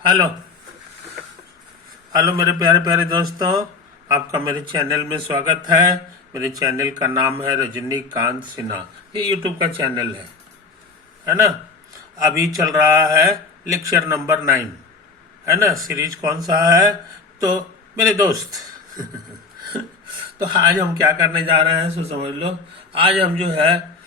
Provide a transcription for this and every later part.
Hello. Hello मेरे प्यारे प्यारे दोस्तों, आपका मेरे चैनल में स्वागत है। मेरे चैनल का नाम है रजनीकांत सिन्हा। ये यूट्यूब का चैनल है ना। अभी चल रहा है लेक्चर नंबर 9, है ना। सीरीज कौन सा है? तो मेरे दोस्त तो आज हम क्या करने जा रहे हैं सो समझ लो। आज हम जो है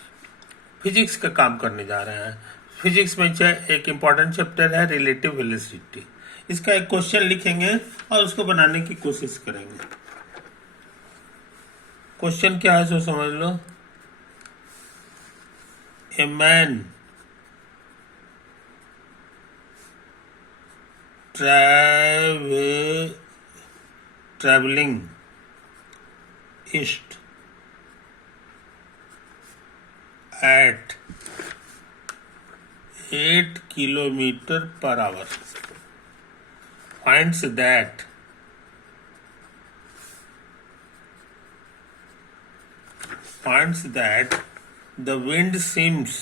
फिजिक्स का काम करने जा रहे हैं। फिजिक्स में एक इम्पॉर्टेंट चैप्टर है रिलेटिव वेलोसिटी। इसका एक क्वेश्चन लिखेंगे और उसको बनाने की कोशिश करेंगे। क्वेश्चन क्या है सो समझ लो। A man travelling east at 8 kilometre per hour finds that the wind seems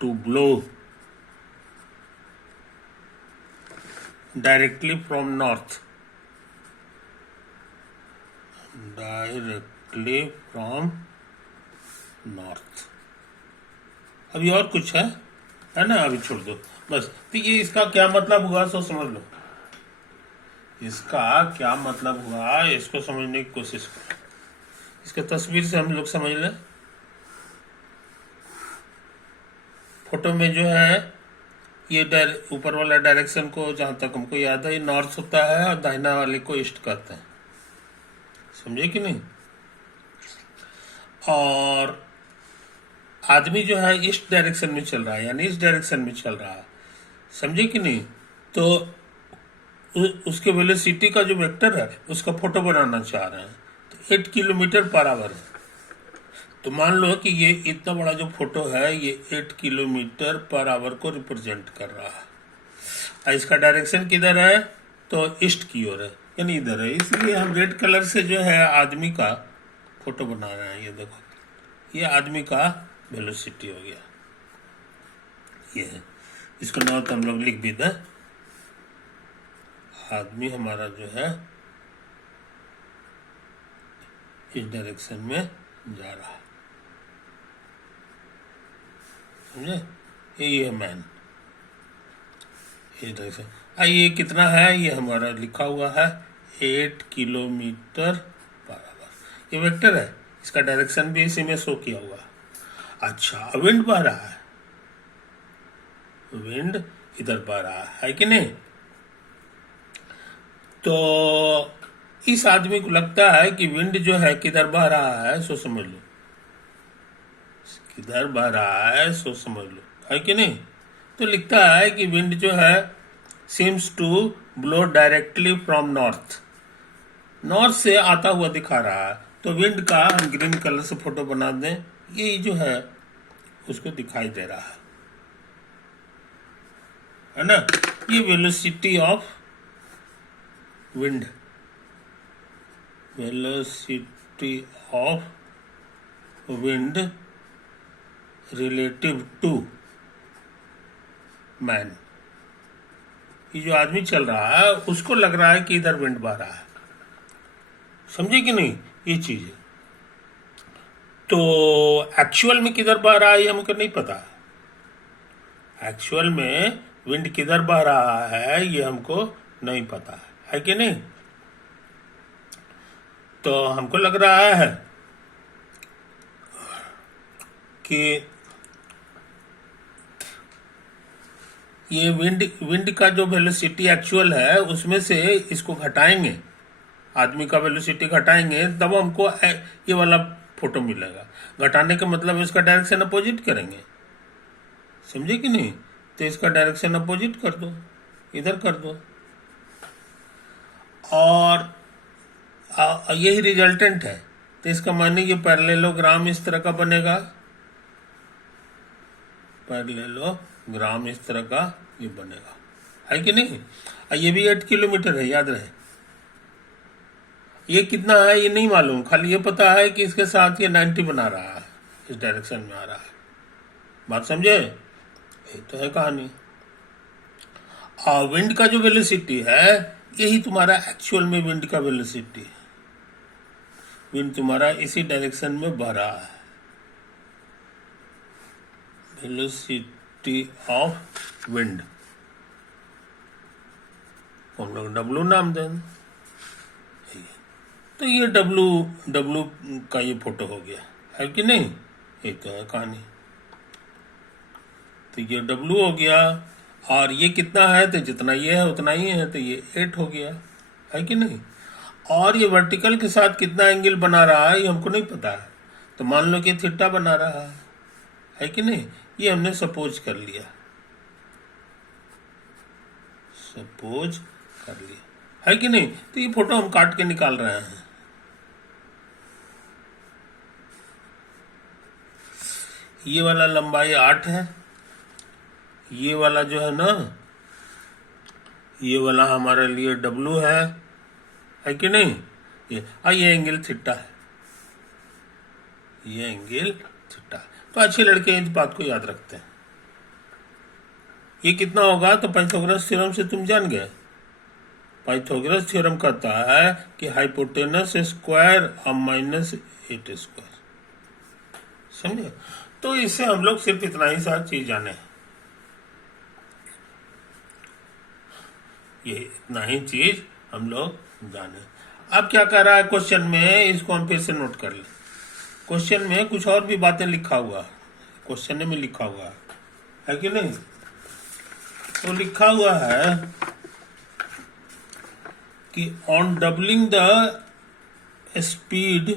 to blow directly from north. अभी और कुछ है ना। अभी छोड़ दो बस। तो ये इसका क्या मतलब हुआ सो समझ लो। इसका क्या मतलब हुआ इसको समझने की कोशिश करो। इसके तस्वीर से हम लोग समझ लें। फोटो में जो है ये ऊपर वाला डायरेक्शन को जहां तक हमको याद है ये नॉर्थ होता है और दाहिना वाले को ईस्ट कहते हैं। समझे कि नहीं? और आदमी जो है ईस्ट डायरेक्शन में चल रहा है, यानी इस डायरेक्शन में चल रहा है। समझे कि नहीं? तो उसके वेलोसिटी का जो वेक्टर है उसका फोटो बनाना चाह रहे हैं। तो 8 किलोमीटर पर आवर है। तो मान लो कि ये इतना बड़ा जो फोटो है ये 8 किलोमीटर पर आवर को रिप्रेजेंट कर रहा है। और इसका डायरेक्शन किधर है? तो ईस्ट की ओर है, यानी इधर है। इसलिए हम रेड कलर से जो है आदमी का फोटो बना रहे हैं। ये देखो, ये आदमी का वेलोसिटी हो गया। ये है, इसको नाम तो हम लोग लिख भी दें। आदमी हमारा जो है इस डायरेक्शन में जा रहा है। समझे? ये है मैन, इस डायरेक्शन। ये कितना है? ये हमारा लिखा हुआ है 8 किलोमीटर पर आवर। ये वेक्टर है, इसका डायरेक्शन भी इसी में शो किया हुआ है। अच्छा, विंड बह रहा है, विंड इधर बह रहा है कि नहीं? तो इस आदमी को लगता है कि विंड जो है किधर बह रहा है सो समझ लो। किधर बह रहा है सो समझ लो, है कि नहीं? तो लिखता है कि विंड जो है seems to blow directly from north. North से आता हुआ दिखा रहा है। तो विंड का हम ग्रीन कलर से फोटो बना दें। ये जो है उसको दिखाई दे रहा है ना। ये velocity of wind, velocity of wind relative to man. ये जो आदमी चल रहा है उसको लग रहा है कि इधर विंड बह रहा है। समझे कि नहीं ये चीज? तो एक्चुअल में किधर बह रहा है ये हमको नहीं पता। एक्चुअल में विंड किधर बह रहा है ये हमको नहीं पता है कि नहीं? तो हमको लग रहा है कि ये विंड का जो वेलोसिटी एक्चुअल है उसमें से इसको घटाएंगे, आदमी का वेलोसिटी घटाएंगे, तब हमको ये वाला फोटो मिलेगा। घटाने का मतलब इसका डायरेक्शन अपोजिट करेंगे। समझे कि नहीं? तो इसका डायरेक्शन अपोजिट कर दो, इधर कर दो, और यही रिजल्टेंट है। तो इसका माने ये पैरेललोग्राम इस तरह का बनेगा, पैरेललोग्राम इस तरह का ये बनेगा, है कि नहीं? ये भी 8 किलोमीटर है, याद रहे। ये कितना है ये नहीं मालूम, खाली ये पता है कि इसके साथ ये 90 बना रहा है, इस डायरेक्शन में आ रहा है। बात समझे? ये तो है कहानी। और विंड का जो वेलोसिटी है यही तुम्हारा एक्चुअल में विंड का वेलोसिटी है। विंड तुम्हारा इसी डायरेक्शन में बह रहा है, वेलोसिटी ऑफ विंड हम लोग डब्लू नाम दें। तो ये डब्लू का ये फोटो हो गया, है कि नहीं? ये तो है कहानी। तो ये डब्लू हो गया, और ये कितना है? तो जितना ये है उतना ही है, तो ये 8 हो गया, है कि नहीं? और ये वर्टिकल के साथ कितना एंगल बना रहा है ये हमको नहीं पता है, तो मान लो कि थीटा बना रहा है कि नहीं? ये हमने सपोज कर लिया, सपोज कर लिया, है कि नहीं? तो ये फोटो हम काट के निकाल रहे हैं। ये वाला लंबाई 8 है, ये वाला जो है ना, ये वाला हमारे लिए डब्लू है कि नहीं? ये एंगल थीटा है, ये एंगल थीटा। तो अच्छे लड़के इस बात को याद रखते हैं। ये कितना होगा? तो पाइथागोरस थ्योरम से तुम जान गए। पाइथागोरस थ्योरम कहता है कि हाइपोटेनस स्क्वायर और माइनस 8 स्क्वायर, समझे? तो इससे हम लोग सिर्फ इतना ही सारी चीज जाने, ये इतना ही चीज हम लोग जाने। अब क्या कर रहा है क्वेश्चन में, इसको हम फिर से नोट कर ले। क्वेश्चन में कुछ और भी बातें लिखा हुआ, क्वेश्चन में लिखा हुआ है कि नहीं? तो लिखा हुआ है कि ऑन डबलिंग द स्पीड,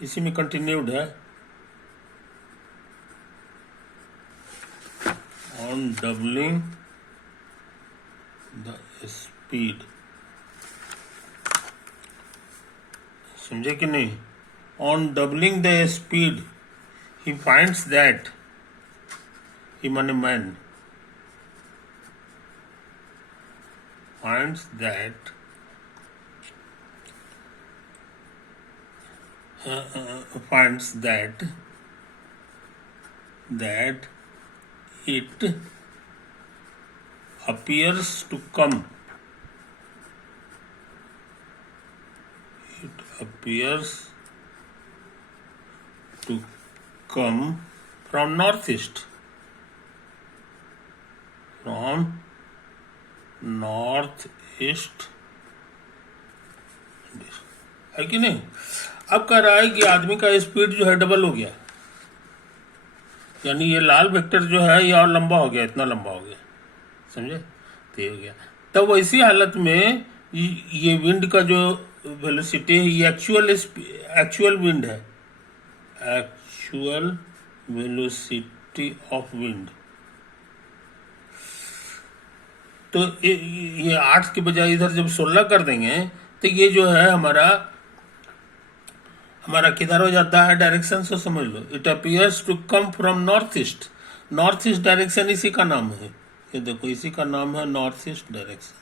इसी में कंटिन्यूड है, ऑन डबलिंग द स्पीड, समझे कि नहीं? On doubling the speed he finds that, he माने man finds that that it appears to come, from northeast, है कि नहीं? अब कह रहा है कि आदमी का स्पीड जो है डबल हो गया, यानी ये लाल वेक्टर जो है ये और लंबा हो गया, इतना लंबा हो गया, समझे? तो ये हो गया। तब वैसी हालत में ये विंड का जो वेलोसिटी है ये एक्चुअल विंड है, एक्चुअल वेलोसिटी ऑफ विंड। तो ये 8 के बजाय इधर जब 16 कर देंगे तो ये जो है हमारा किधर हो जाता है? डायरेक्शन से समझ लो, it appears to come from north east. North east direction इसी का नाम है, ये देखो इसी का नाम है नॉर्थ ईस्ट डायरेक्शन,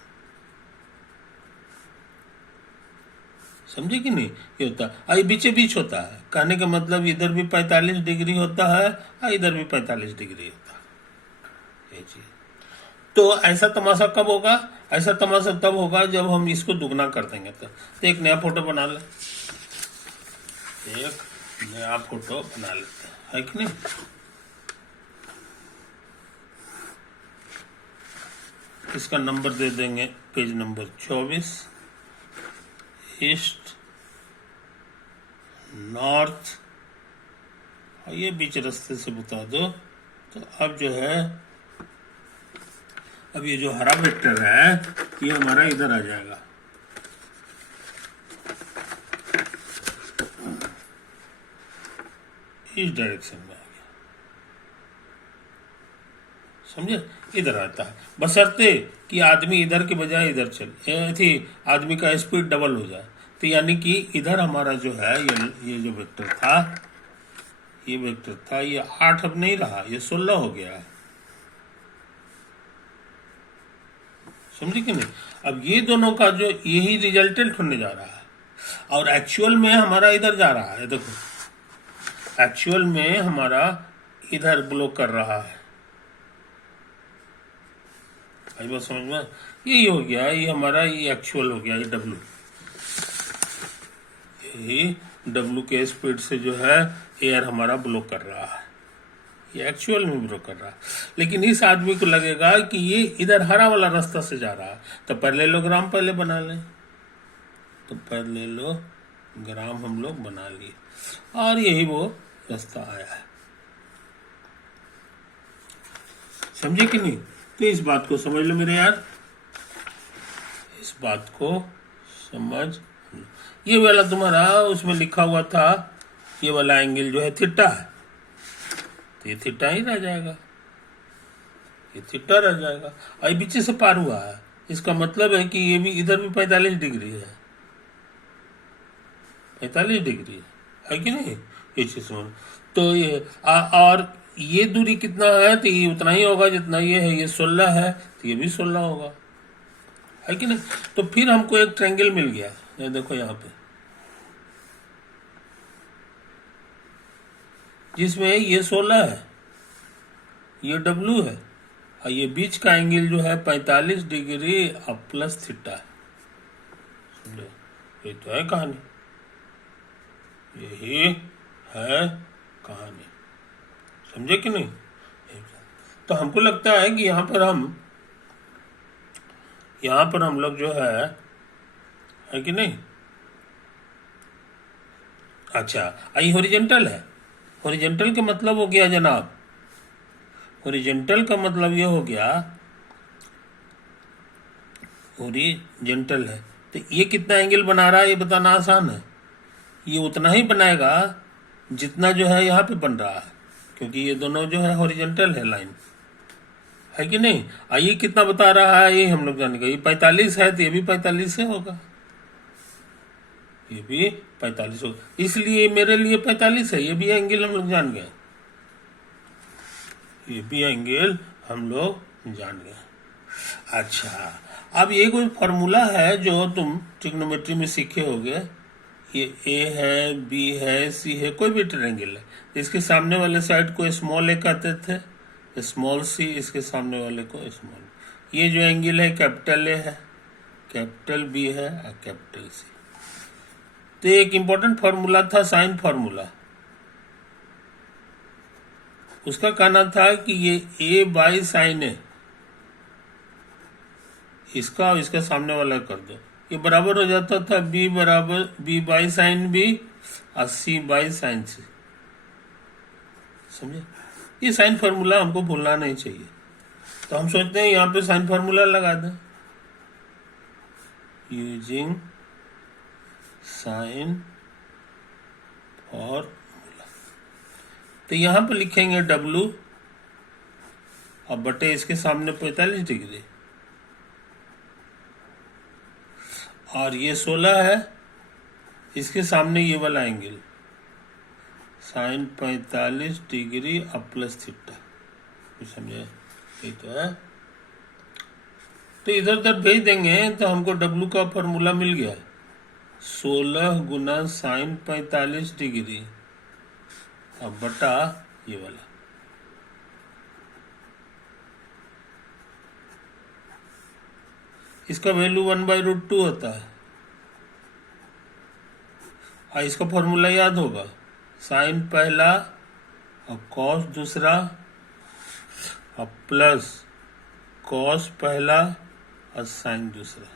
समझे कि नहीं? ये होता है, बीचे बीच होता है, कहने का मतलब इधर भी 45 डिग्री होता है और इधर भी 45 डिग्री होता है, ये चीज। तो ऐसा तमाशा कब होगा? ऐसा तमाशा तब होगा जब हम इसको दुगना कर देंगे। तो एक नया फोटो बना ले, एक नया फोटो बना लेते हैं, है कि नहीं? इसका नंबर दे देंगे पेज नंबर 24, ईस्ट नॉर्थ, और ये बीच रास्ते से बता दो। तो अब जो है, अब ये जो हरा वेक्टर है ये हमारा इधर आ जाएगा, इस डायरेक्शन में आ गया, समझे? इधर आता है, बशर्ते कि आदमी इधर के बजाय इधर चले, थी आदमी का स्पीड डबल हो जाए। तो यानी कि इधर हमारा जो है ये जो वेक्टर था, ये 8 अब नहीं रहा, ये 16 हो गया है, समझे कि नहीं? अब ये दोनों का जो यही रिजल्टेंट होने जा रहा है, और एक्चुअल में हमारा इधर जा रहा है, देखो एक्चुअल में हमारा इधर ब्लॉक कर रहा है। आई बात समझ में? यही हो गया, ये हमारा ये एक्चुअल हो गया, ये डब्लू, यही डब्लू के स्पीड से जो है एयर हमारा ब्लॉक कर रहा है, ये एक्चुअल में ब्लॉक कर रहा है। लेकिन इस आदमी को लगेगा कि ये इधर हरा वाला रास्ता से जा रहा है, तो पैरेललोग्राम पहले बना लें। तो पैरेललोग्राम हम लोग बना लिए, और यही वो रास्ता आया है। समझे कि नहीं? तो इस बात को समझ लो मेरे यार, इस बात को समझ। ये वाला तुम्हारा उसमें लिखा हुआ था, ये वाला एंगल जो है थीटा है, तो ये थीटा ही रह जाएगा, ये थीटा रह जाएगा। और ये पीछे से पार हुआ है, इसका मतलब है कि ये भी इधर भी 45 डिग्री है, 45 डिग्री है कि नहीं? ये चीज समझ। तो ये और ये दूरी कितना है, तो ये उतना ही होगा जितना ये है, ये 16 है तो ये भी 16 होगा, है कि नहीं? तो फिर हमको एक ट्रायंगल मिल गया, ये देखो यहाँ पे, जिसमें ये 16 है, ये डब्लू है, और ये बीच का एंगल जो है 45 डिग्री अब प्लस थीटा है। समझो, ये तो है कहानी, यही है कहानी। समझे कि नहीं? तो हमको लगता है कि यहाँ पर हम लोग जो है कि नहीं? अच्छा, आई हॉरिजॉन्टल है। हॉरिजॉन्टल का मतलब हो गया जनाब, हॉरिजॉन्टल का मतलब ये हो गया, हॉरिजॉन्टल है तो ये कितना एंगल बना रहा है ये बताना आसान है। ये उतना ही बनाएगा जितना जो है यहाँ पे बन रहा है, क्योंकि ये दोनों जो है हॉरिजॉन्टल है लाइन, है कि नहीं? ये कितना बता रहा है ये हम लोग जानेंगे। ये 45 है तो ये भी 45 से होगा, ये भी 45 होगा, इसलिए मेरे लिए 45 है। ये भी एंगल हम लोग जान गए, ये भी एंगल हम लोग जान गए। अच्छा, अब ये कोई फॉर्मूला है जो तुम ट्रिग्नोमेट्री में सीखे होगे, ये ए है, बी है, सी है, कोई भी ट्रायंगल है, इसके सामने वाले साइड को स्मॉल ए कहते थे, स्मॉल सी, इसके सामने वाले को स्मॉल। ये जो एंगल है कैपिटल ए है, कैपिटल बी है और कैपिटल सी। तो एक इंपॉर्टेंट फॉर्मूला था साइन फॉर्मूला, उसका कहना था कि ये ए बाई साइन ए, इसका और इसका सामने वाला कर दो, ये बराबर हो जाता था बी बराबर बी बाई साइन बी और सी बाई साइन सी। समझे? ये साइन फार्मूला हमको भूलना नहीं चाहिए, तो हम सोचते हैं यहाँ पे साइन फार्मूला लगा दें, यूजिंग साइन फॉर्मूला। तो यहाँ पे लिखेंगे W और बटे इसके सामने 45 डिग्री, और ये 16 है, इसके सामने ये वाला एंगल साइन 45 डिग्री अब प्लस थीटा। समझे? ये तो है। तो इधर उधर भेज देंगे तो हमको W का फॉर्मूला मिल गया, 16 गुना साइन 45 डिग्री अब बटा ये वाला। इसका वैल्यू 1/√2 होता है, और इसका फॉर्मूला याद होगा, साइन पहला और कॉस दूसरा और प्लस कॉस पहला और साइन दूसरा।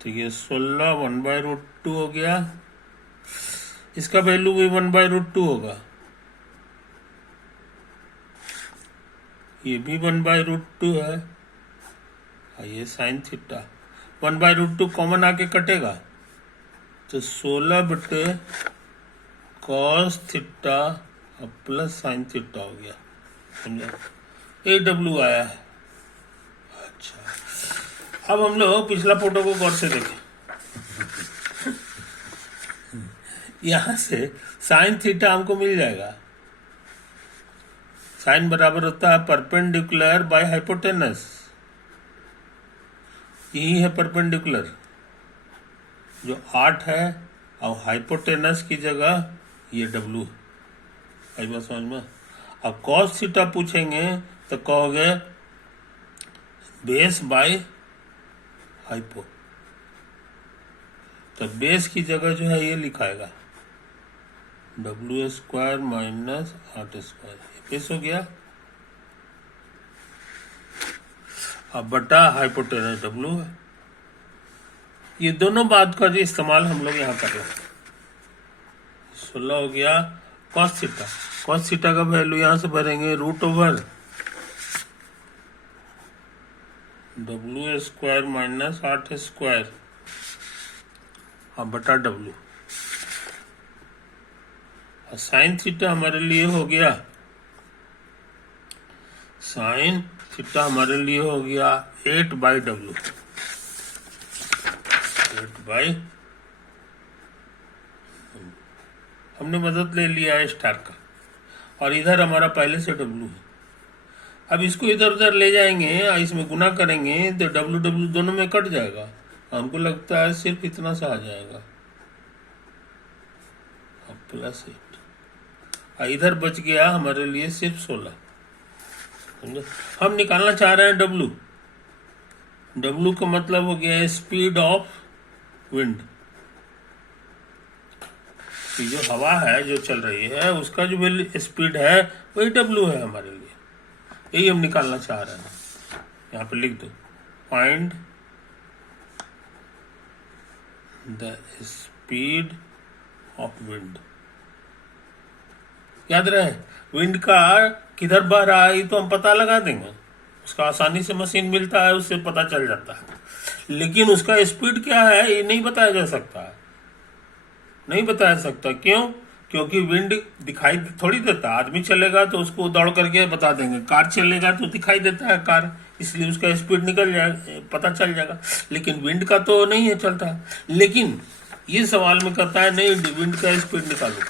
तो ये 16 1/√2 हो गया, इसका वैल्यू भी 1/√2 होगा, ये भी 1/√2 है, और ये साइन थीटा 1/√2 कॉमन आके कटेगा, तो 16 बटे कॉस थीटा और प्लस साइन थीटा हो गया। समझा? AW आया है। अच्छा, अब हम लोग पिछला फोटो को गौर से देखें। यहां से साइन थीटा हमको मिल जाएगा, साइन बराबर होता है परपेंडिकुलर बाय हाइपोटेनस, यही है परपेंडिकुलर जो 8 है, और हाइपोटेनस की जगह ये W है। आई बात समझ में? अब कॉस थीटा पूछेंगे तो कहोगे बेस बाय हाइपो, तो बेस की जगह जो है ये लिखाएगा W² माइनस 8², बेस हो गया। अब बटा हाइपोटेनस W है। ये दोनों बात का जो इस्तेमाल हम लोग यहाँ कर रहे हैं। 16 हो गया कॉस थीटा। कॉस थीटा का वैल्यू यहाँ से भरेंगे √ओवर W² माइनस 8², हाँ बटा W। और साइन थीटा हमारे लिए हो गया, साइन थीटा हमारे लिए हो गया 8/W, 8/, हमने मदद ले लिया है स्टार का, और इधर हमारा पहले से W है। अब इसको इधर उधर ले जाएंगे और इसमें गुना करेंगे तो W दोनों में कट जाएगा। हमको लगता है सिर्फ इतना सा आ जाएगा, +8, और इधर बच गया हमारे लिए सिर्फ 16। समझे? हम निकालना चाह रहे हैं W का मतलब हो गया स्पीड ऑफ विंड, कि जो हवा है जो चल रही है उसका जो स्पीड है वही W है हमारे लिए, यही हम निकालना चाह रहे हैं। यहाँ पे लिख दो find the speed of wind. याद रहे विंड का किधर बह रहा है तो हम पता लगा देंगे, उसका आसानी से मशीन मिलता है, उससे पता चल जाता है। लेकिन उसका स्पीड क्या है ये नहीं बताया जा सकता है, नहीं बताया सकता। क्यों? क्योंकि विंड दिखाई थोड़ी देता। आदमी चलेगा तो उसको दौड़ करके बता देंगे, कार चलेगा तो दिखाई देता है कार, इसलिए उसका स्पीड निकल जाएगा, पता चल जाएगा। लेकिन विंड का तो नहीं है चलता। लेकिन ये सवाल में कहता है नहीं विंड का स्पीड निकालो,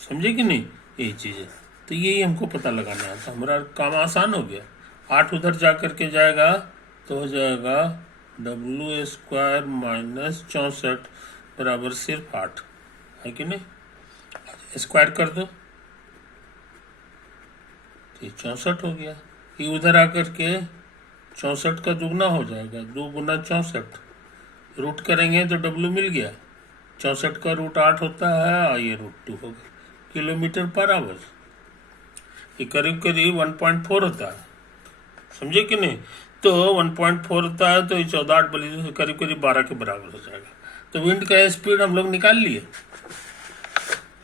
समझे कि नहीं? यही चीज है, तो यही हमको पता लगाना है, तो हमारा काम आसान हो गया। 8 उधर जा करके जाएगा तो हो जाएगा W² माइनस 64 बराबर सिर्फ 8 है कि नहीं? स्क्वायर कर दो तो 64 हो गया। ये उधर आकर के 64 का दुगना हो जाएगा, 2 गुना 64, रूट करेंगे तो W मिल गया। 64 का √8 होता है और ये √2 होगा किलोमीटर पर आवर। ये करीब करीब 1.4 होता है, समझे कि नहीं? तो 1.4 होता है तो 14/8 करीब करीब 12 के बराबर हो जाएगा। तो विंड का स्पीड हम लोग निकाल लिए,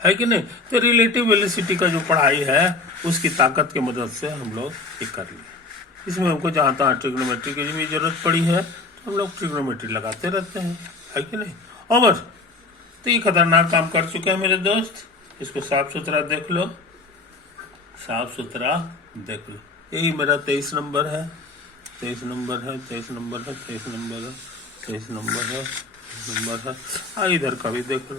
है कि नहीं? तो रिलेटिव वेलोसिटी का जो पढ़ाई है उसकी ताकत की मदद से हम लोग ये कर लिए। इसमें हमको जहाँ तहाँ ट्रिग्नोमेट्री की भी जरूरत पड़ी है तो हम लोग ट्रिग्नोमेट्री लगाते रहते हैं, है कि नहीं? और तो ये खतरनाक काम कर चुके हैं मेरे दोस्त, इसको साफ सुथरा देख लो, साफ सुथरा देख लो। यही मेरा 23 नंबर है, 23 नंबर है, 23 नंबर है, 23 नंबर है, 23 नंबर है, 23 नंबर है। इधर का भी देख लो,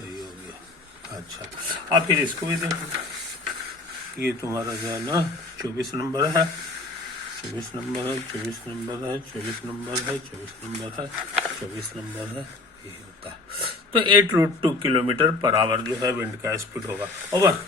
यही हो गया। अच्छा, फिर इसको भी देखो, ये तुम्हारा जो है ना 24 नंबर है, 24 नंबर है, 24 नंबर है, 24 नंबर है, 24 नंबर है, 24 नंबर है, ये होता है। तो 8√2 किलोमीटर पर आवर जो है विंड का स्पीड होगा। ओवर।